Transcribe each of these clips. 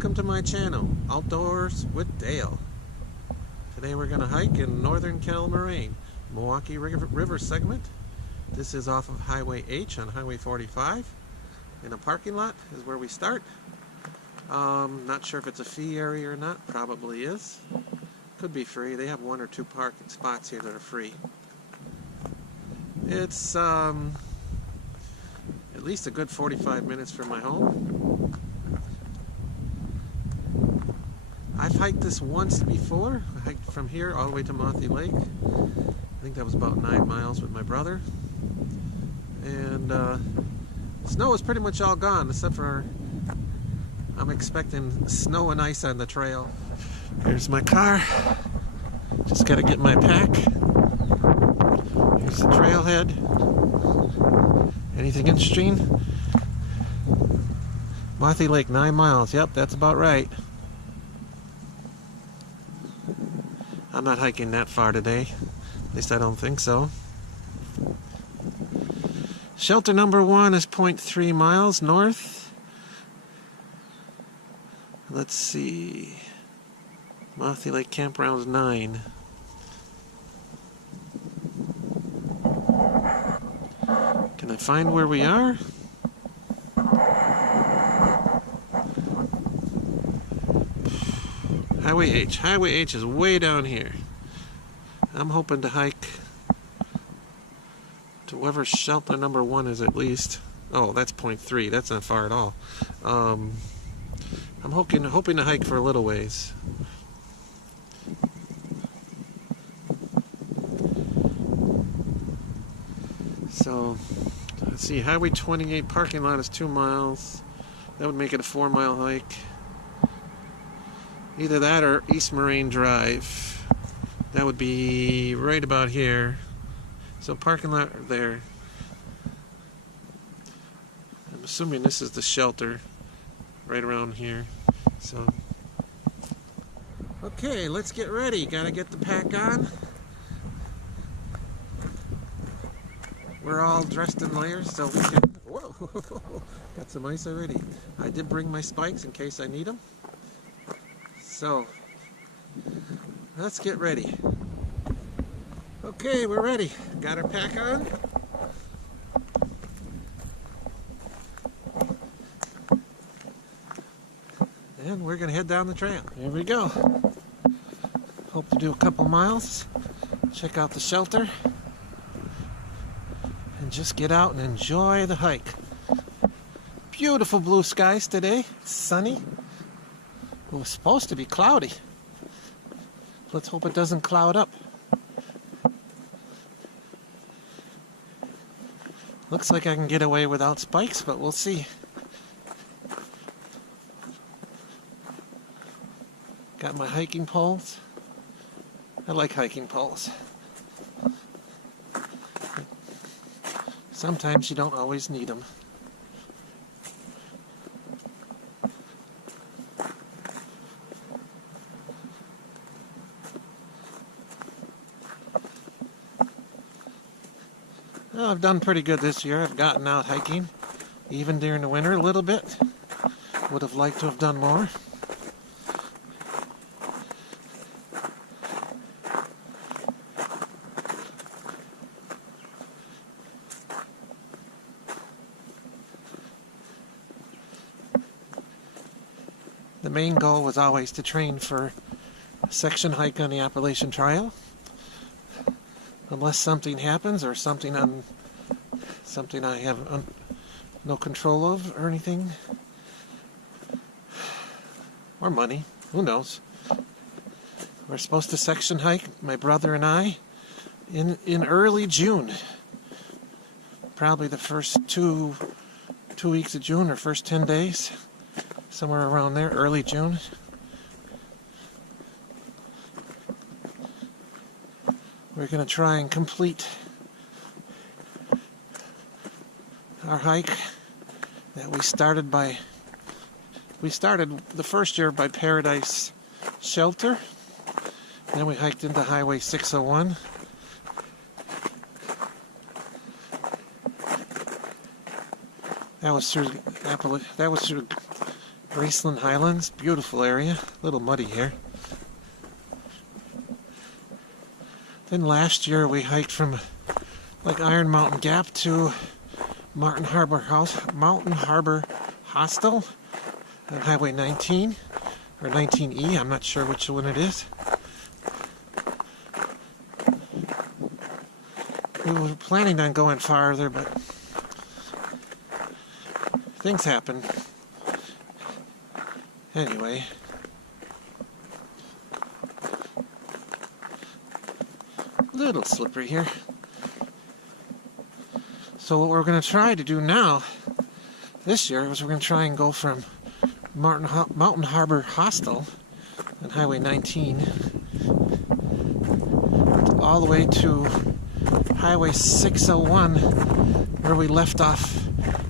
welcome to my channel, Outdoors with Dale. Today we're going to hike in Northern Kettle Moraine, Milwaukee River Seqment. This is off of Hwy H on Highway 45. In a parking lot is where we start. Not sure if it's a fee area or not, probably is. Could be free. They have one or two parking spots here that are free. It's at least a good 45 minutes from my home. I've hiked this once before. I hiked from here all the way to Milwaukee Lake. I think that was about 9 miles with my brother. And snow is pretty much all gone, except for I'm expecting snow and ice on the trail. Here's my car. Just gotta get my pack. Here's the trailhead. Anything interesting? Milwaukee Lake, 9 miles. Yep, that's about right. I'm not hiking that far today. At least I don't think so. Shelter number 1 is 0.3 miles north. Let's see. Milwaukee Lake Campground's 9. Can I find where we are? Hwy H. Hwy H is way down here. I'm hoping to hike to wherever shelter number 1 is at least. Oh, that's 0.3. That's not far at all. I'm hoping to hike for a little ways. So, let's see. Highway 28 parking lot is 2 miles. That would make it a 4-mile hike. Either that or East Moraine Drive. That would be right about here. So parking lot there. I'm assuming this is the shelter right around here. So okay, let's get ready. Gotta get the pack on. We're all dressed in layers so we can... Whoa! Got some ice already. I did bring my spikes in case I need them. So, let's get ready. Okay, we're ready. Got our pack on. And we're gonna head down the trail. Here we go. Hope to do a couple miles. Check out the shelter. And just get out and enjoy the hike. Beautiful blue skies today. It's sunny. It was supposed to be cloudy. Let's hope it doesn't cloud up. Looks like I can get away without spikes, but we'll see. Got my hiking poles. I like hiking poles. Sometimes you don't always need them. Well, I've done pretty good this year. I've gotten out hiking, even during the winter, a little bit. Would have liked to have done more. The main goal was always to train for a section hike on the Appalachian Trail. Unless something happens or something I have no control of or anything. Or money. Who knows? We're supposed to section hike, my brother and I, in early June. Probably the first two weeks of June or first 10 days. Somewhere around there, early June. We're going to try and complete our hike that we started the first year by Paradise Shelter. Then we hiked into Highway 601. That was through Raceland Highlands, beautiful area. A little muddy here. Then last year we hiked from like Iron Mountain Gap to Mountain Harbor Hostel on Highway 19 or 19E. I'm not sure which one it is. We were planning on going farther, but things happen. Anyway, a little slippery here. So what we're going to try to do now, this year, is we're going to try and go from Mountain Harbor Hostel on Highway 19 all the way to Highway 601 where we left off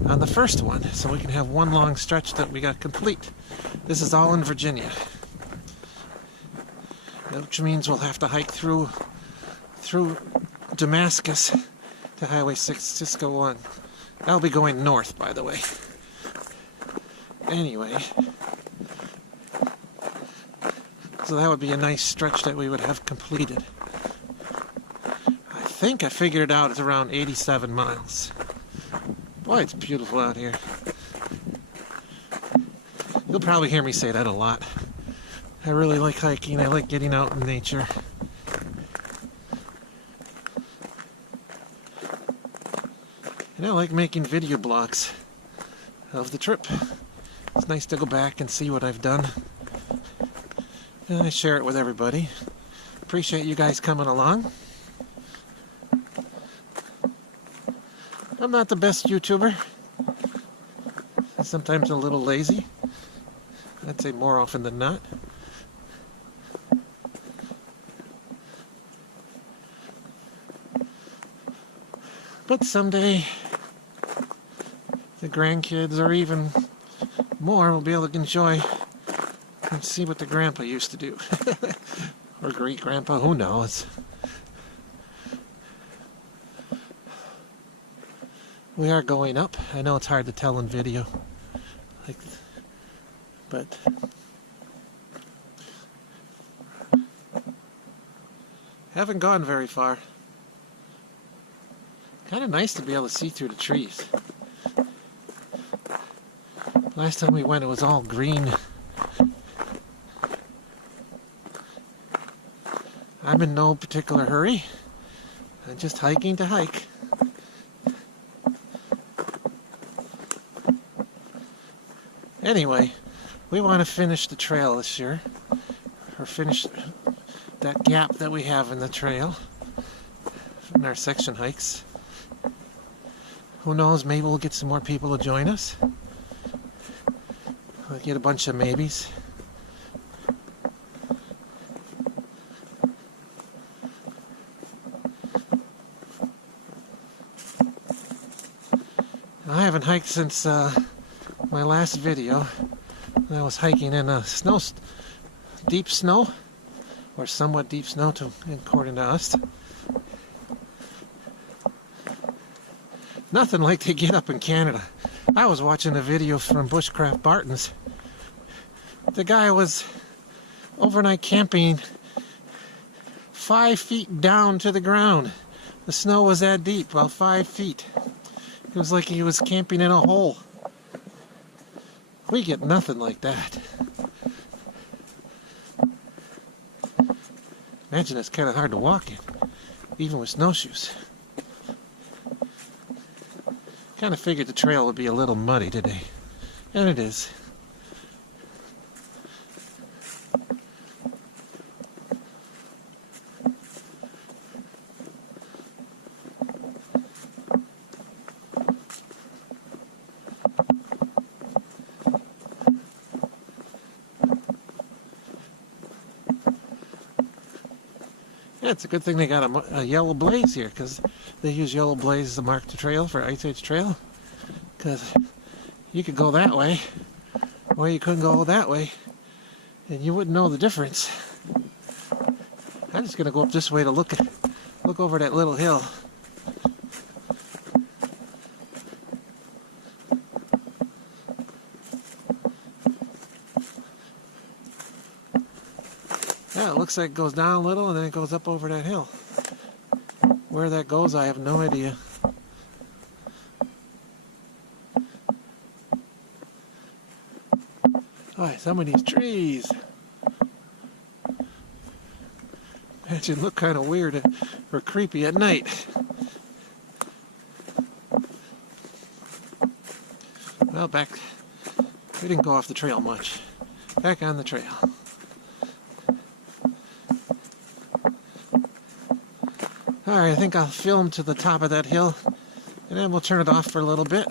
on the first one, so we can have one long stretch that we got complete. This is all in Virginia, which means we'll have to hike through Damascus to Highway 601. That'll be going north, by the way. Anyway, so that would be a nice stretch that we would have completed. I think I figured it out, it's around 87 miles. Boy, it's beautiful out here. You'll probably hear me say that a lot. I really like hiking. I like getting out in nature. And I like making video blogs of the trip. It's nice to go back and see what I've done. And I share it with everybody. Appreciate you guys coming along. I'm not the best YouTuber. Sometimes a little lazy. I'd say more often than not. But someday the grandkids, or even more, will be able to enjoy and see what the grandpa used to do. Or great grandpa, who knows. We are going up. I know it's hard to tell in video, but haven't gone very far. Kind of nice to be able to see through the trees. Last time we went, it was all green. I'm in no particular hurry. I'm just hiking to hike. Anyway, we want to finish the trail this year, or finish that gap that we have in the trail in our section hikes. Who knows, maybe we'll get some more people to join us. We'll get a bunch of maybes. I haven't hiked since my last video. I was hiking in deep snow, or somewhat deep snow, according to us. Nothing like they get up in Canada. I was watching a video from Bushcraft Bartons. The guy was overnight camping 5 feet down to the ground. The snow was that deep, about 5 feet. It was like he was camping in a hole. We get nothing like that. Imagine it's kind of hard to walk in, even with snowshoes. Kind of figured the trail would be a little muddy today, and it is. Yeah, it's a good thing they got a yellow blaze here, because they use yellow blaze to mark the trail for Ice Age Trail. Because you could go that way, or you couldn't go that way, and you wouldn't know the difference. I'm just gonna go up this way to look over that little hill. Yeah, it looks like it goes down a little and then it goes up over that hill. Where that goes, I have no idea. Oh, some of these trees. Actually look kind of weird or creepy at night. Well, we didn't go off the trail much. Back on the trail. Alright, I think I'll film to the top of that hill and then we'll turn it off for a little bit.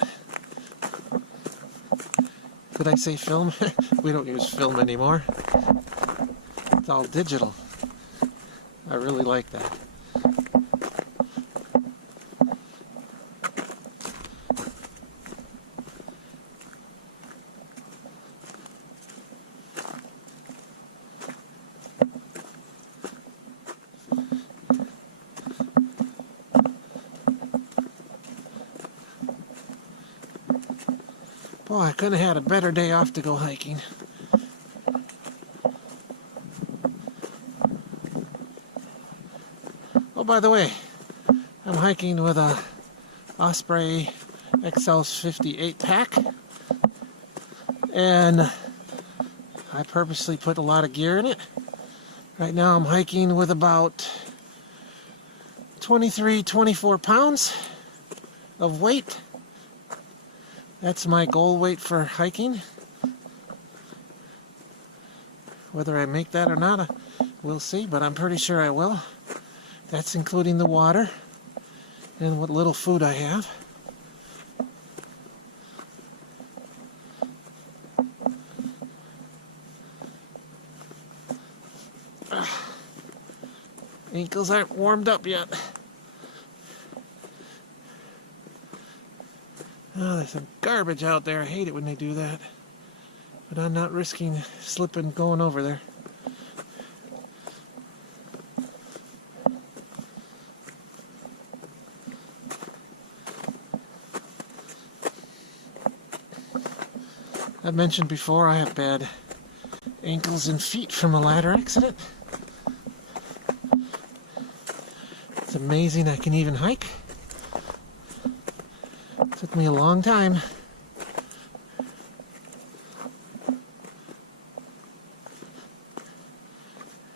Did I say film? We don't use film anymore. It's all digital. I really like that. Boy, I couldn't have had a better day off to go hiking. Oh, by the way, I'm hiking with a Osprey XL58 pack, and I purposely put a lot of gear in it. Right now I'm hiking with about 24 pounds of weight. That's my goal weight for hiking. Whether I make that or not, we'll see, but I'm pretty sure I will. That's including the water and what little food I have. Ankles aren't warmed up yet. Oh, there's some garbage out there. I hate it when they do that. But I'm not risking slipping going over there. I've mentioned before I have bad ankles and feet from a ladder accident. It's amazing I can even hike. Took me a long time.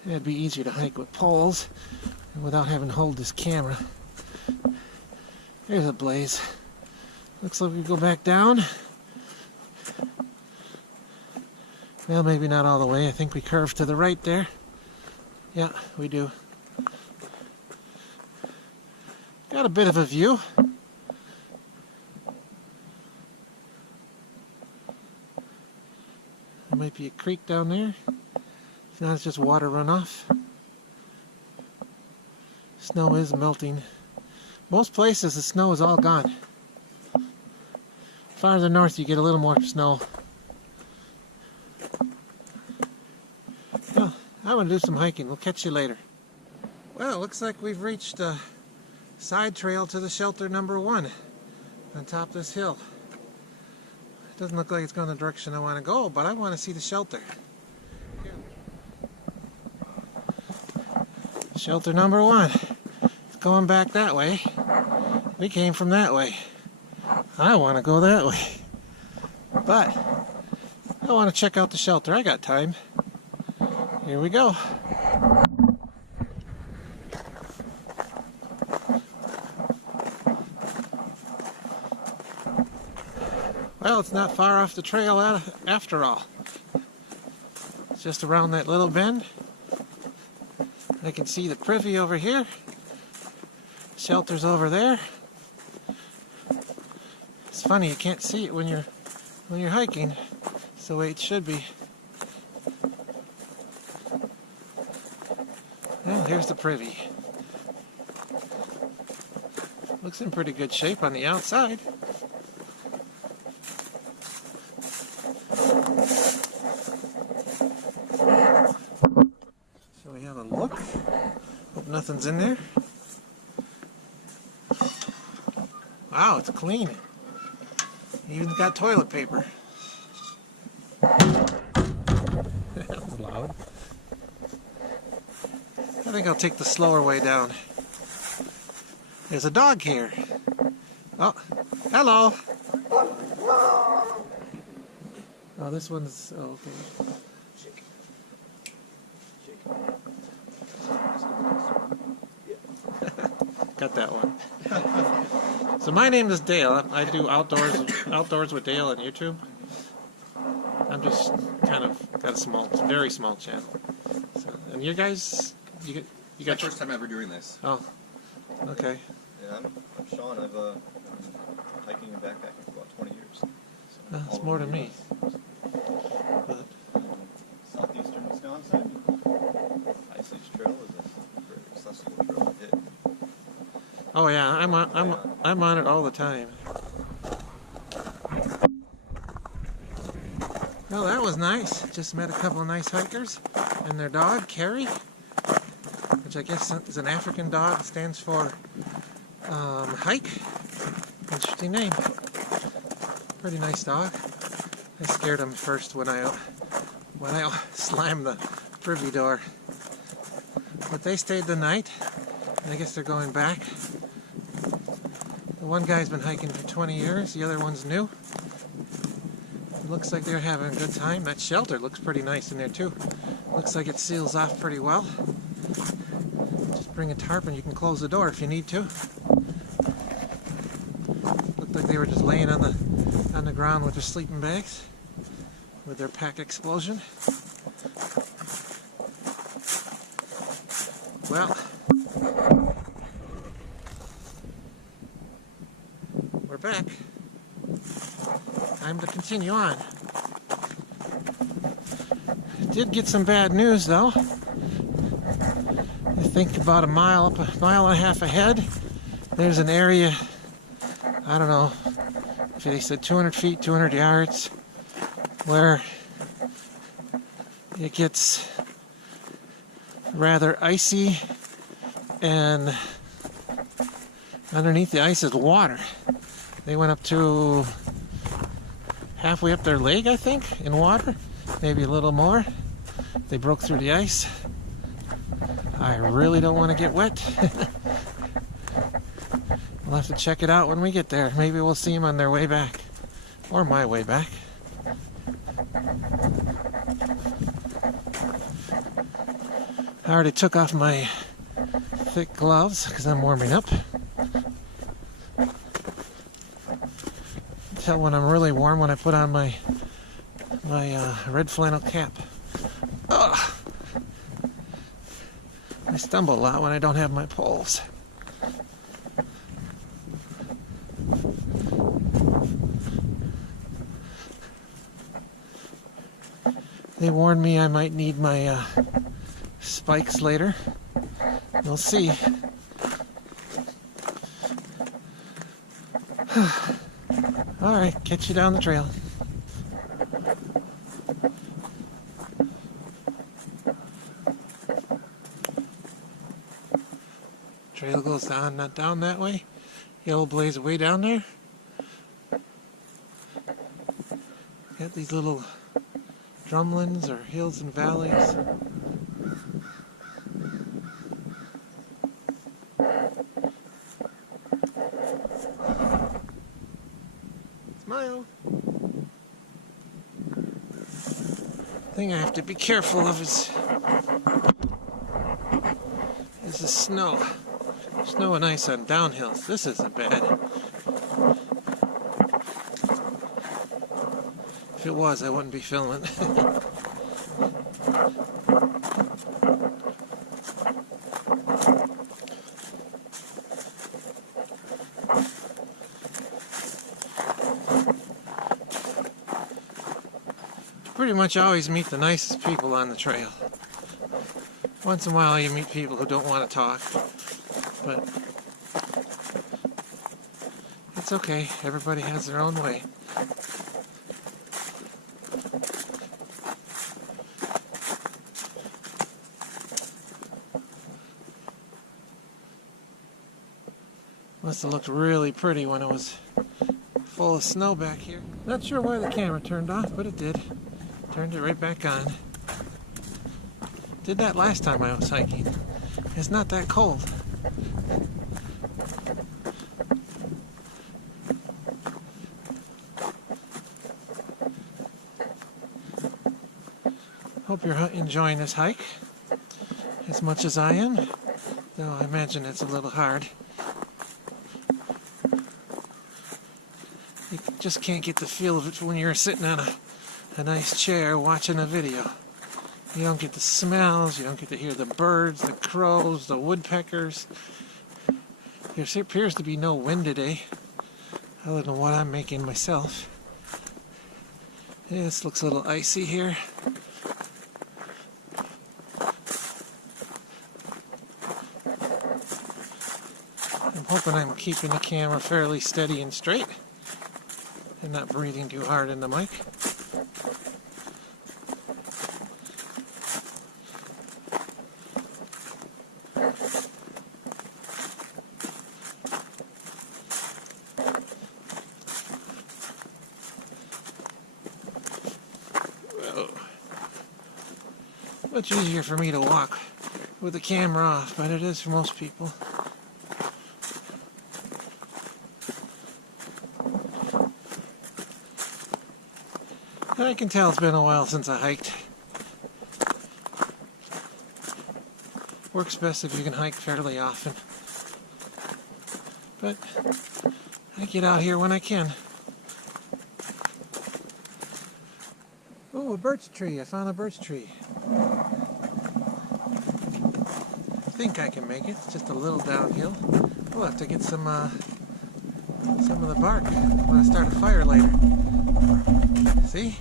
It'd be easier to hike with poles and without having to hold this camera. There's a blaze. Looks like we go back down. Well, maybe not all the way. I think we curve to the right there. Yeah, we do. Got a bit of a view. There might be a creek down there. If not, it's just water runoff. Snow is melting. Most places the snow is all gone. Farther north you get a little more snow. Well, I'm going to do some hiking. We'll catch you later. Well, it looks like we've reached a side trail to the shelter number 1 on top of this hill. It doesn't look like it's going the direction I want to go, but I want to see the shelter. Shelter number 1. It's going back that way. We came from that way. I want to go that way. But I want to check out the shelter. I got time. Here we go. Well, it's not far off the trail after all. It's just around that little bend. I can see the privy over here. Shelter's over there. It's funny, you can't see it when you're hiking. It's the way it should be. Well, here's the privy. Looks in pretty good shape on the outside. Shall we have a look? Hope nothing's in there. Wow, it's clean. Even got toilet paper. That was loud. think I'll take the slower way down. There's a dog here. Oh, hello. Oh, this one's... Oh, okay. Got that one. So my name is Dale. I do outdoors with Dale on YouTube. I'm just kind of got a very small channel. So, and you guys, you got first time ever doing this. Oh, okay. Yeah, I'm Sean. I've been hiking and backpacking for about 20 years. So That's more than me. But southeastern Wisconsin, Hwy H Trail is a very accessible trail to hit. oh yeah, I'm on it all the time. Well, that was nice. Just met a couple of nice hikers and their dog, Carrie, which I guess is an African dog. It stands for hike. Interesting name. Pretty nice dog. I scared him first when I slammed the privy door. But they stayed the night. I guess they're going back. The one guy's been hiking for 20 years. The other one's new. It looks like they're having a good time. That shelter looks pretty nice in there too. Looks like it seals off pretty well. Just bring a tarp and you can close the door if you need to. Looked like they were just laying on the ground with their sleeping bags with their pack explosion. Well, we're back. Time to continue on. Did get some bad news though. I think about a mile and a half ahead, there's an area, I don't know if they said 200 feet, 200 yards, where it gets rather icy, and underneath the ice is water. They went up to halfway up their leg, I think, in water, maybe a little more. They broke through the ice. I really don't want to get wet. We'll have to check it out when we get there. Maybe we'll see them on their way back, or my way back. I already took off my thick gloves because I'm warming up. Tell when I'm really warm when I put on my red flannel cap. Ugh. I stumble a lot when I don't have my poles. They warned me I might need my spikes later. We'll see. Alright, catch you down the trail. Trail goes down, not down that way. Yellow blaze way down there. Got these little drumlins or hills and valleys. Smile. Thing I have to be careful of is the snow. Snow and ice on downhills. This isn't bad. If it was, I wouldn't be filming. Pretty much always meet the nicest people on the trail. Once in a while you meet people who don't want to talk, but it's okay. Everybody has their own way. Must have looked really pretty when it was full of snow back here. Not sure why the camera turned off, but it did. Turned it right back on. Did that last time I was hiking. It's not that cold. Hope you're enjoying this hike as much as I am, though I imagine it's a little hard. You just can't get the feel of it when you're sitting on a nice chair watching a video. You don't get the smells, you don't get to hear the birds, the crows, the woodpeckers. There appears to be no wind today, other than what I'm making myself. Yeah, this looks a little icy here. I'm hoping I'm keeping the camera fairly steady and straight and not breathing too hard in the mic. Much easier for me to walk with the camera off, but it is for most people. I can tell it's been a while since I hiked. Works best if you can hike fairly often. But I get out here when I can. Oh, a birch tree. I found a birch tree. I think I can make it. It's just a little downhill. We'll have to get some of the bark. I want to start a fire later. See?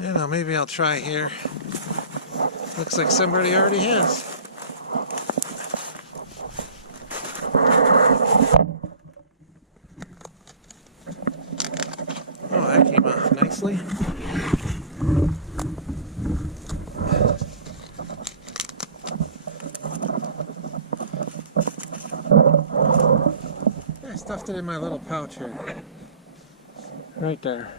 You know, maybe I'll try here. Looks like somebody already has. Oh, that came off nicely. I stuffed it in my little pouch here. Right there.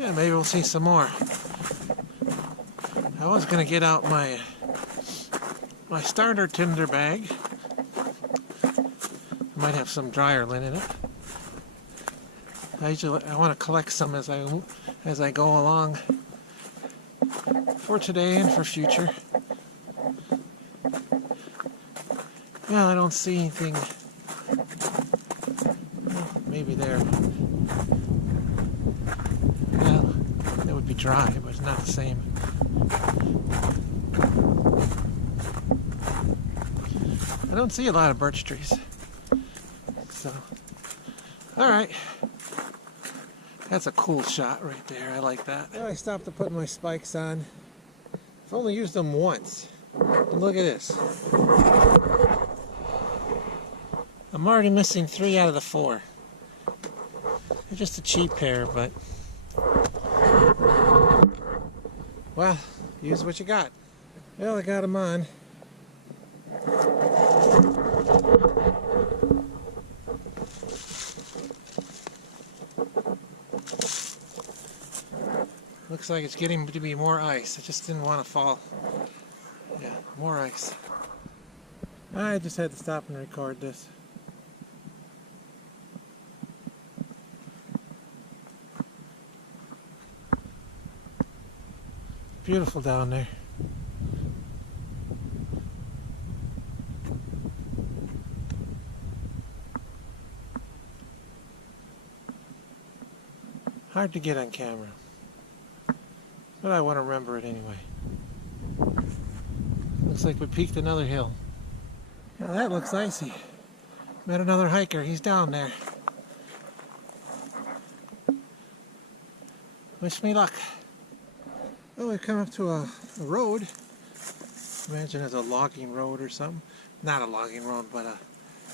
Yeah, maybe we'll see some more. I was gonna get out my starter tinder bag. Might have some dryer linen in it. I want to collect some as I go along for today and for future. Well, I don't see anything. Well, maybe there. Well, it would be dry, but it's not the same. I don't see a lot of birch trees. So, alright. That's a cool shot right there. I like that. Now I stopped to put my spikes on. I've only used them once. And look at this. I'm already missing 3 out of the 4. They're just a cheap pair, but... well, use what you got. Well, I got them on. Looks like it's getting to be more ice. I just didn't want to fall. Yeah, more ice. I just had to stop and record this. Beautiful down there. Hard to get on camera, but I want to remember it anyway. Looks like we peaked another hill. Now that looks icy. Met another hiker. He's down there. Wish me luck. Well, we've come up to a road. Imagine it's a logging road or something. not a logging road, but a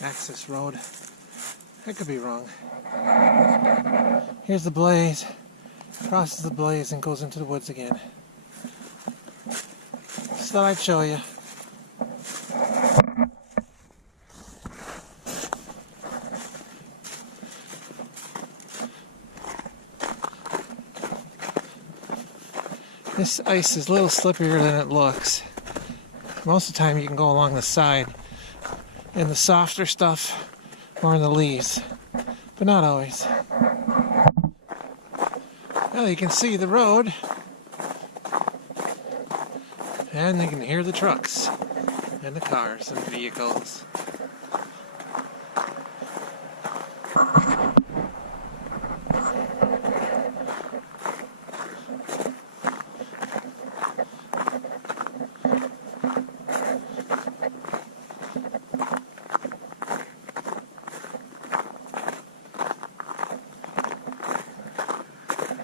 access road. I could be wrong. Here's the blaze, crosses the blaze and goes into the woods again. Just thought I'd show you. This ice is a little slipperier than it looks. Most of the time you can go along the side in the softer stuff or in the leaves, but not always. Well, you can see the road and you can hear the trucks and the cars and vehicles.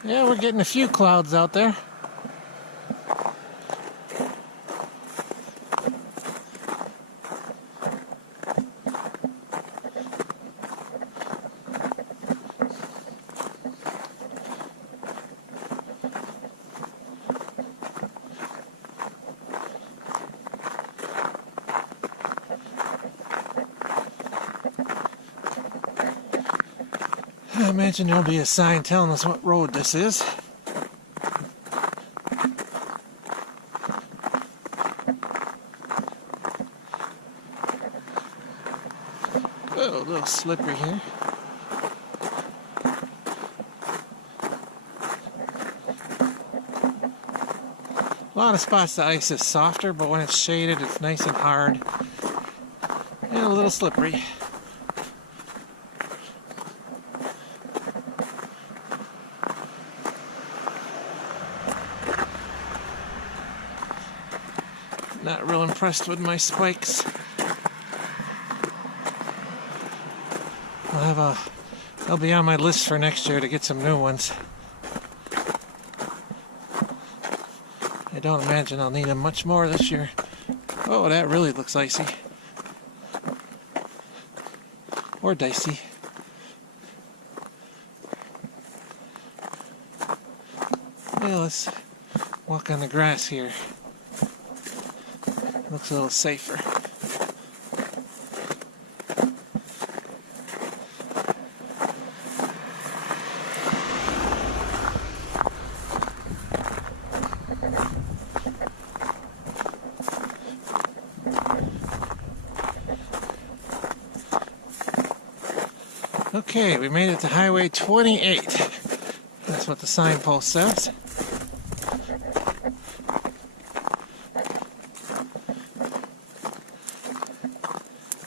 Yeah, we're getting a few clouds out there. I imagine there'll be a sign telling us what road this is. Oh, a little slippery here. A lot of spots the ice is softer, but when it's shaded it's nice and hard and a little slippery. Not real impressed with my spikes. They'll be on my list for next year to get some new ones. I don't imagine I'll need them much more this year. Oh, that really looks icy. Or dicey. Well, let's walk on the grass here. Looks a little safer. Okay, we made it to Highway 28. That's what the signpost says.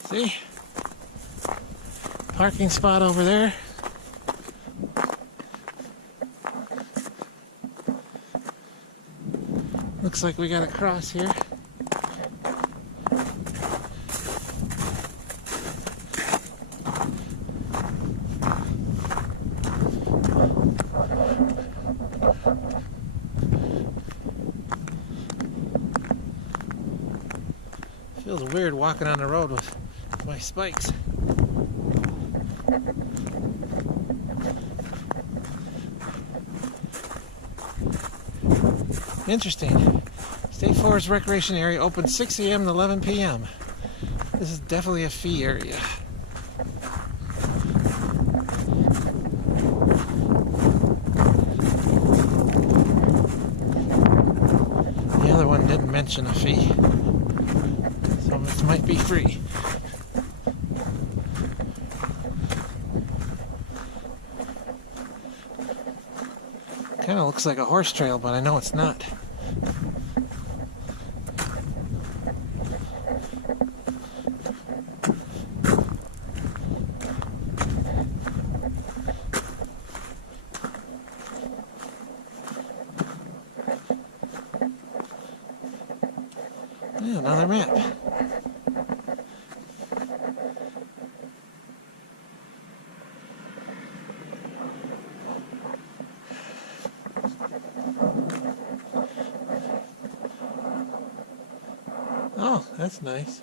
See? Parking spot over there. Looks like we got a cross here. Feels weird walking on the road with my spikes. Interesting. State Forest Recreation Area open 6 a.m. to 11 p.m. This is definitely a fee area. The other one didn't mention a fee. So this might be free. Kind of looks like a horse trail, but I know it's not. Yeah, another map. Oh, that's nice.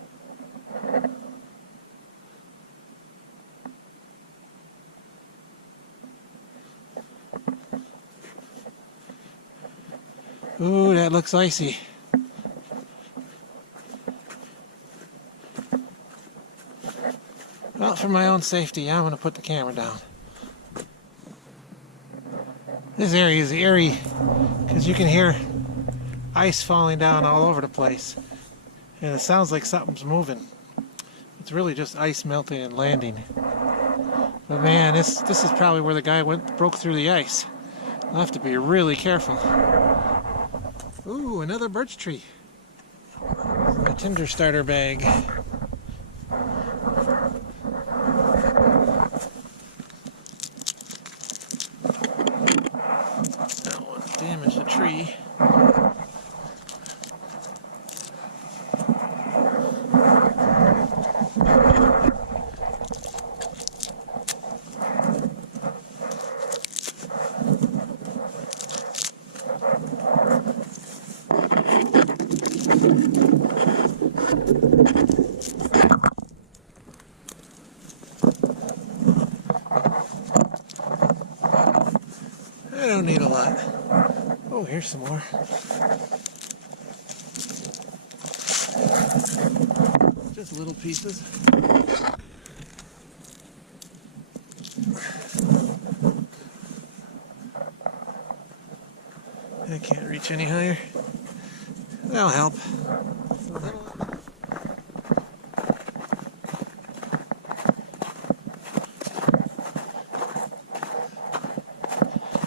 Ooh, that looks icy. Well, for my own safety, I'm going to put the camera down. This area is eerie because you can hear ice falling down all over the place. And it sounds like something's moving. It's really just ice melting and landing. But man, this is probably where the guy broke through the ice. I'll have to be really careful. Ooh, another birch tree. A tinder starter bag. That one damaged the tree. I don't need a lot. Oh, here's some more. Just little pieces. I can't reach any higher. That'll help.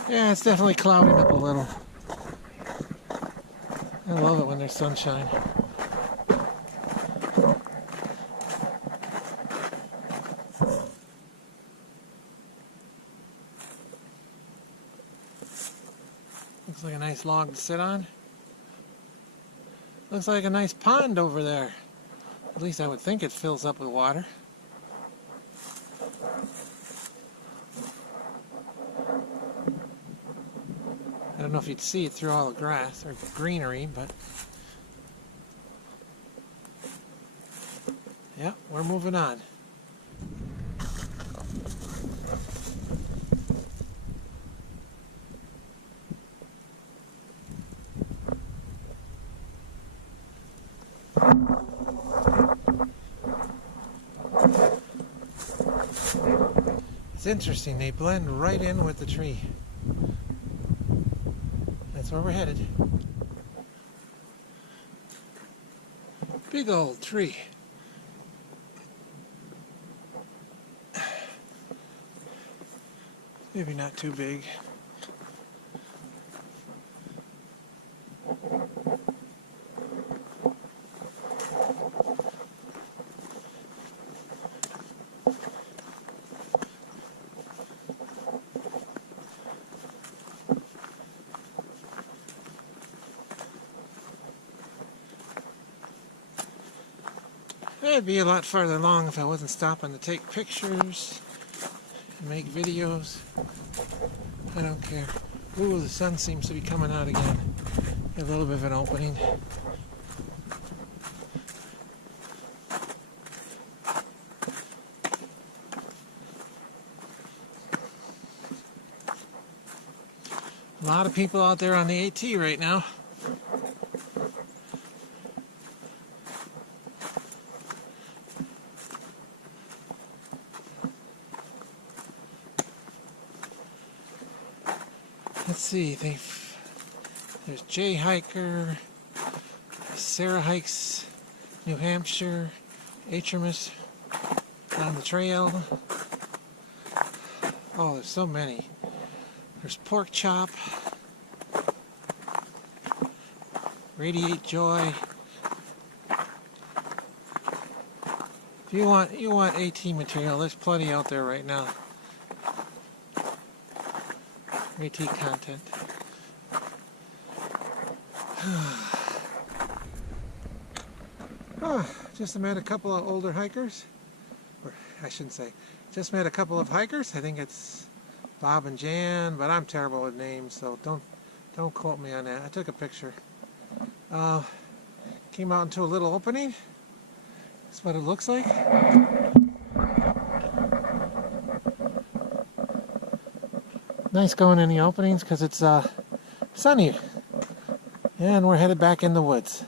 Yeah, it's definitely clouding up a little. I love it when there's sunshine. Looks like a nice log to sit on. Looks like a nice pond over there. At least I would think it fills up with water. I don't know if you'd see it through all the grass or greenery, but yeah, we're moving on. It's interesting, they blend right in with the tree. That's where we're headed. Big old tree. Maybe not too big. I'd be a lot farther along if I wasn't stopping to take pictures and make videos. I don't care. Ooh, the sun seems to be coming out again. A little bit of an opening. A lot of people out there on the AT right now. Let's see, there's Jay Hiker, Sarah Hikes, New Hampshire, Atramus on the trail. Oh, there's so many. There's Pork Chop, Radiate Joy. If you want AT material, there's plenty out there right now. AT content. Just met a couple of older hikers, or I shouldn't say, just met a couple of hikers. I think it's Bob and Jan, but I'm terrible with names, so don't quote me on that. I took a picture. Came out into a little opening. That's what it looks like. Nice going in the openings because it's sunny. And we're headed back in the woods.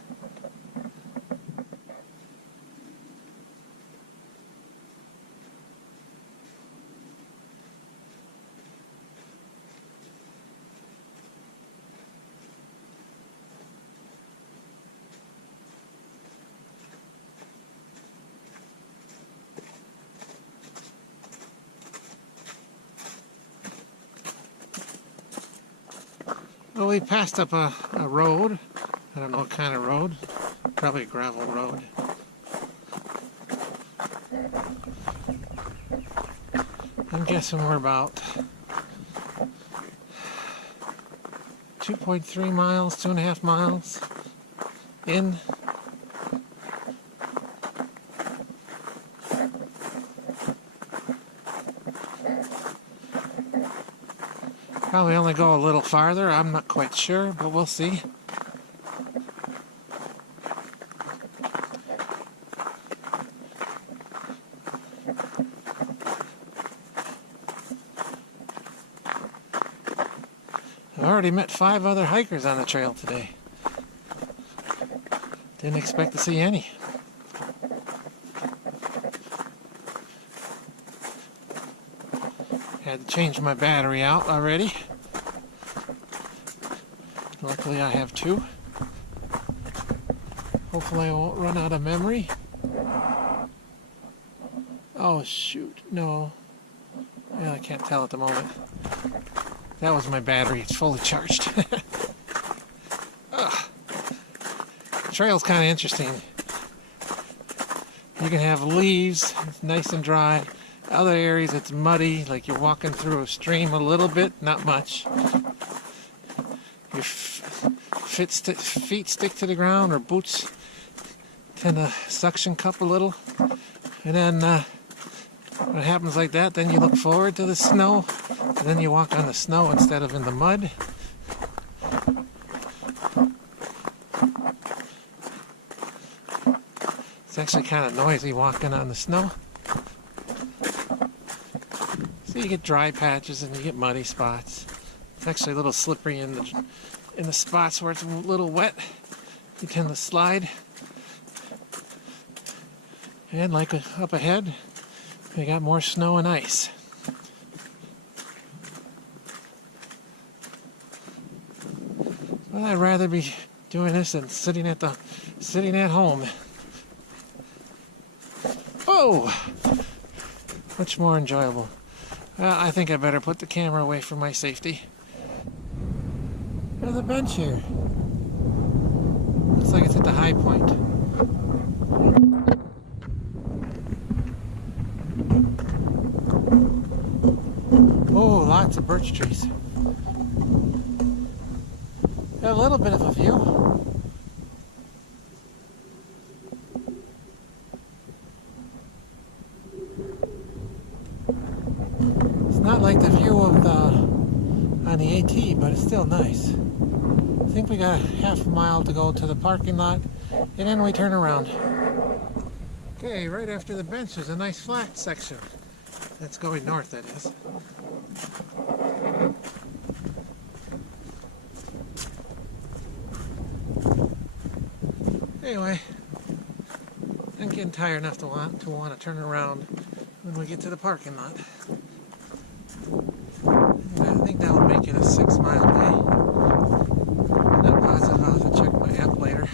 Well, we passed up a road. I don't know what kind of road. Probably a gravel road. I'm guessing we're about 2.3 miles, 2.5 miles in. Probably only go a little farther, I'm not quite sure, but we'll see. I've already met 5 other hikers on the trail today. Didn't expect to see any. Had to change my battery out already. Luckily I have 2. Hopefully I won't run out of memory. Oh shoot, no. Yeah, I can't tell at the moment. That was my battery, it's fully charged. The trail's kind of interesting. You can have leaves, it's nice and dry. Other areas it's muddy, like you're walking through a stream a little bit, not much. Your feet stick to the ground, or boots tend to suction cup a little. And then when it happens like that, then you look forward to the snow, and then you walk on the snow instead of in the mud. It's actually kind of noisy walking on the snow. So you get dry patches and you get muddy spots. It's actually a little slippery in the spots where it's a little wet. You tend to slide. And like up ahead, we got more snow and ice. Well, I'd rather be doing this than sitting at home. Oh, much more enjoyable. Well, I think I better put the camera away for my safety. There's a bench here. Looks like it's at the high point. Oh, lots of birch trees. Got a little bit of a view. It's not like the view of on the AT, but it's still nice. I think we got a half a mile to go to the parking lot, and then we turn around. Okay, right after the bench is a nice flat section. That's going north, that is. Anyway, I'm getting tired enough to want to turn around when we get to the parking lot. And I think that would make it a 6-mile day. Not positive, I'll have to check my app later.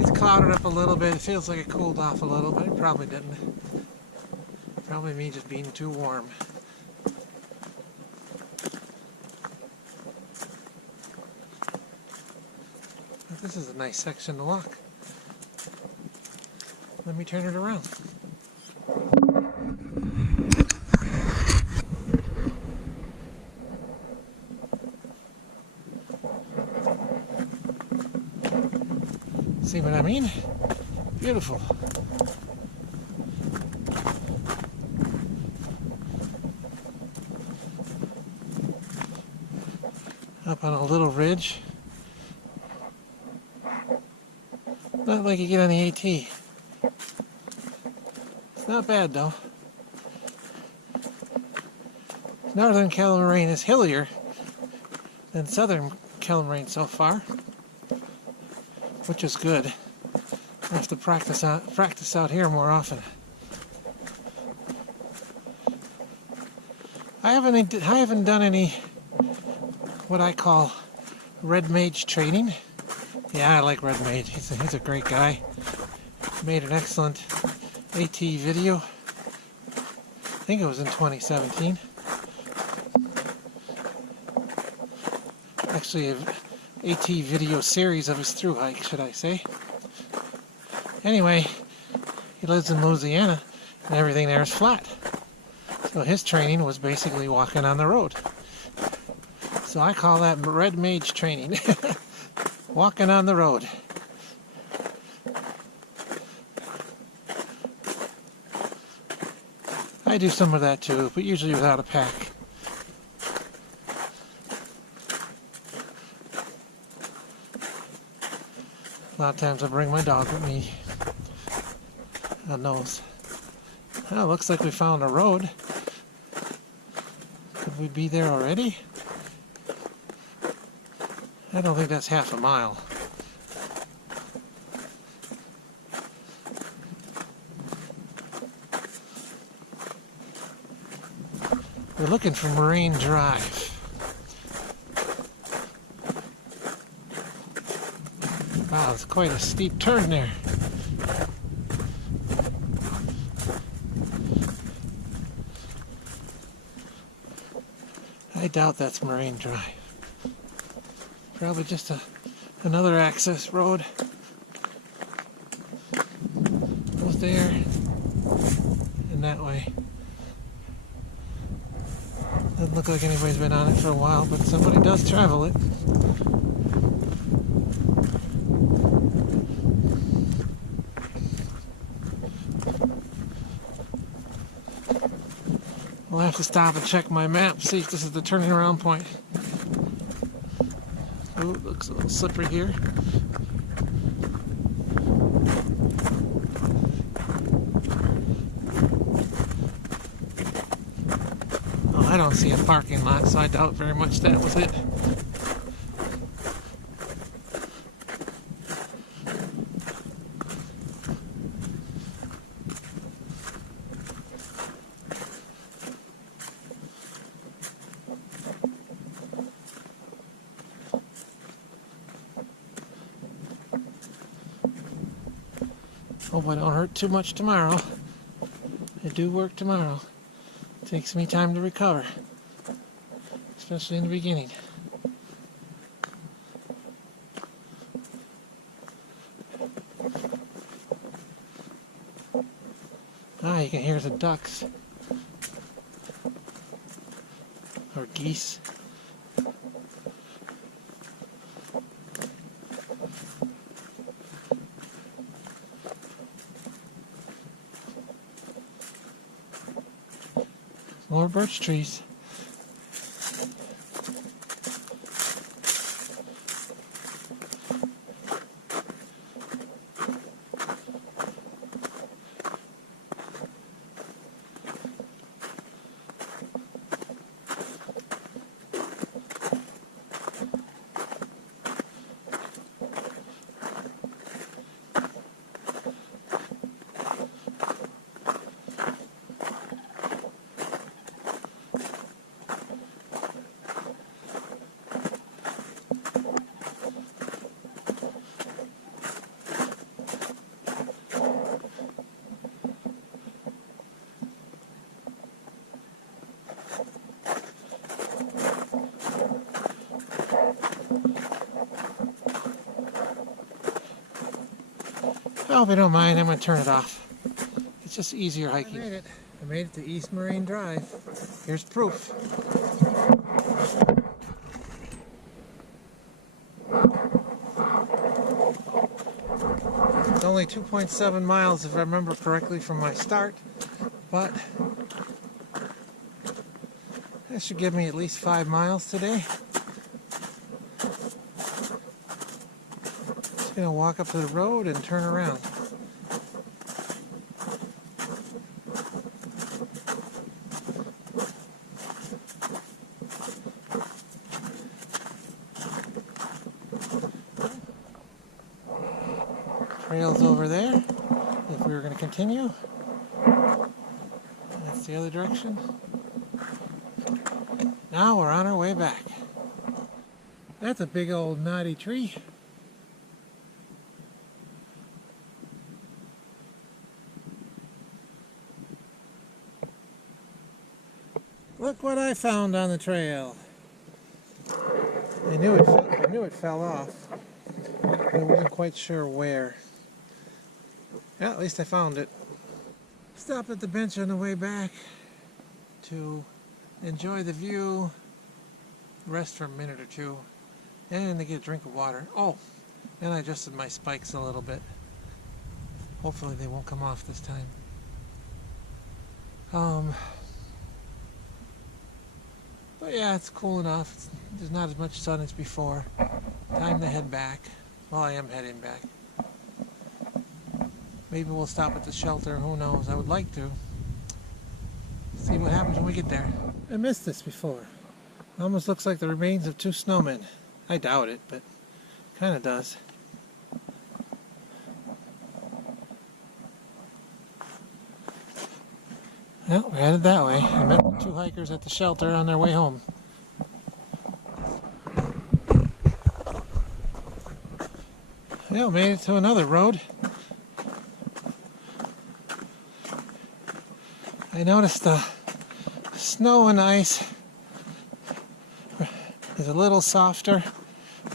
It's clouded up a little bit. It feels like it cooled off a little, but it probably didn't. Probably me just being too warm. But this is a nice section to walk. Let me turn it around. See what I mean? Beautiful. Up on a little ridge. Not like you get on the AT. It's not bad though. Northern Kettle Moraine is hillier than Southern Kettle Moraine so far, which is good. I have to practice out here more often. I haven't done any what I call Red Mage training. Yeah, I like Red Mage. He's a great guy. Made an excellent AT video. I think it was in 2017. Actually, an AT video series of his through hike, should I say. Anyway, he lives in Louisiana and everything there is flat. So his training was basically walking on the road. So I call that Red Mage training. Walking on the road. I do some of that too, but usually without a pack. A lot of times I bring my dog with me. On those. Well, looks like we found a road. Could we be there already? I don't think that's half a mile. We're looking for Moraine Drive. Wow, it's quite a steep turn there. I doubt that's Moraine Drive. Probably just another access road. Goes there and that way. Doesn't look like anybody's been on it for a while, but somebody does travel it. We'll have to stop and check my map, see if this is the turning around point. Ooh, it looks a little slippery here. Oh, I don't see a parking lot, so I doubt very much that was it. Hope I don't hurt too much tomorrow. I do work tomorrow. It takes me time to recover, especially in the beginning. Ah, you can hear the ducks. Or geese. More birch trees. I hope you don't mind, I'm going to turn it off. It's just easier hiking. I made it to East Moraine Drive. Here's proof. It's only 2.7 miles if I remember correctly from my start, but that should give me at least 5 miles today. Just going to walk up to the road and turn around. Trail's over there, if we were going to continue. That's the other direction. Now we're on our way back. That's a big old knotty tree. Look what I found on the trail. I knew it fell off, but I wasn't quite sure where. Yeah, at least I found it. Stopped at the bench on the way back to enjoy the view, rest for a minute or two, and to get a drink of water. Oh, and I adjusted my spikes a little bit. Hopefully they won't come off this time. But yeah, it's cool enough. There's not as much sun as before. Time to head back. Well, I am heading back. Maybe we'll stop at the shelter. Who knows? I would like to. See what happens when we get there. I missed this before. Almost looks like the remains of two snowmen. I doubt it, but kind of does. Well, we're headed that way. I met the two hikers at the shelter on their way home. Well, made it to another road. I noticed the snow and ice is a little softer.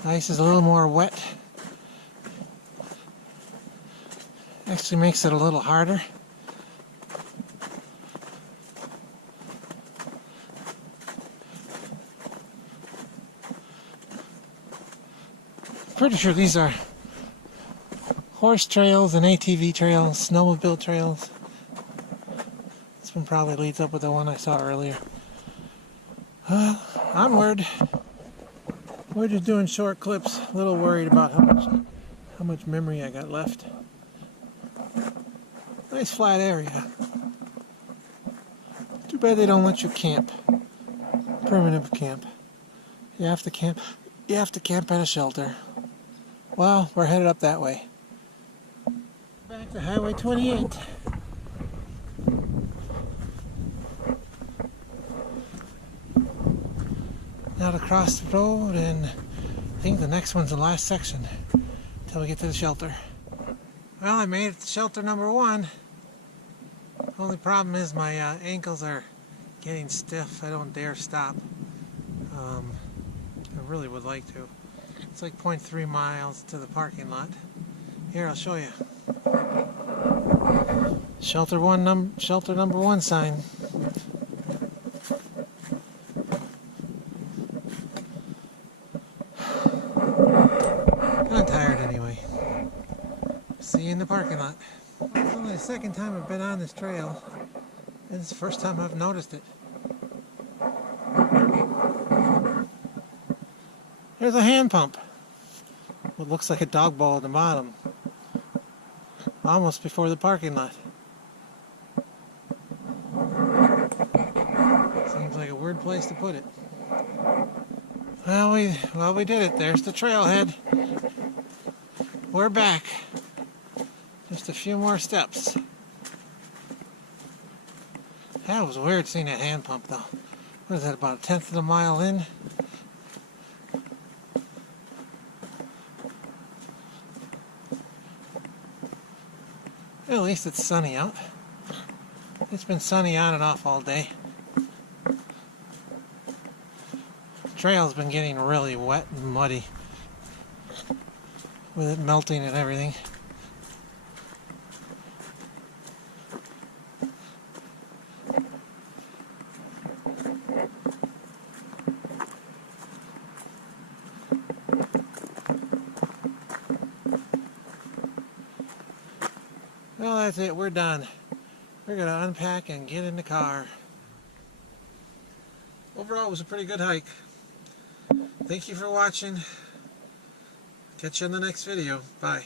The ice is a little more wet. Actually makes it a little harder. Pretty sure these are horse trails and ATV trails, snowmobile trails. This one probably leads up with the one I saw earlier. Onward. We're just doing short clips. A little worried about how much memory I got left. Nice flat area. Too bad they don't let you camp. Primitive camp. You have to camp. You have to camp at a shelter. Well, we're headed up that way. Back to Highway 28. Now to cross the road, and I think the next one's the last section until we get to the shelter. Well, I made it to shelter number 1. Only problem is my ankles are getting stiff. I don't dare stop. I really would like to. It's like 0.3 miles to the parking lot. Here, I'll show you. Shelter number 1 sign. Kinda tired anyway. See you in the parking lot. It's only the second time I've been on this trail, and it's the first time I've noticed it. There's a hand pump. What looks like a dog bowl at the bottom. Almost before the parking lot. Seems like a weird place to put it. Well, we did it. There's the trailhead. We're back. Just a few more steps. That was weird seeing a hand pump though. What is that, about 1/10 of a mile in? Well, at least it's sunny out. It's been sunny on and off all day. The trail's been getting really wet and muddy with it melting and everything. Well, that's it. We're done. We're going to unpack and get in the car. Overall, it was a pretty good hike. Thank you for watching. Catch you in the next video. Bye.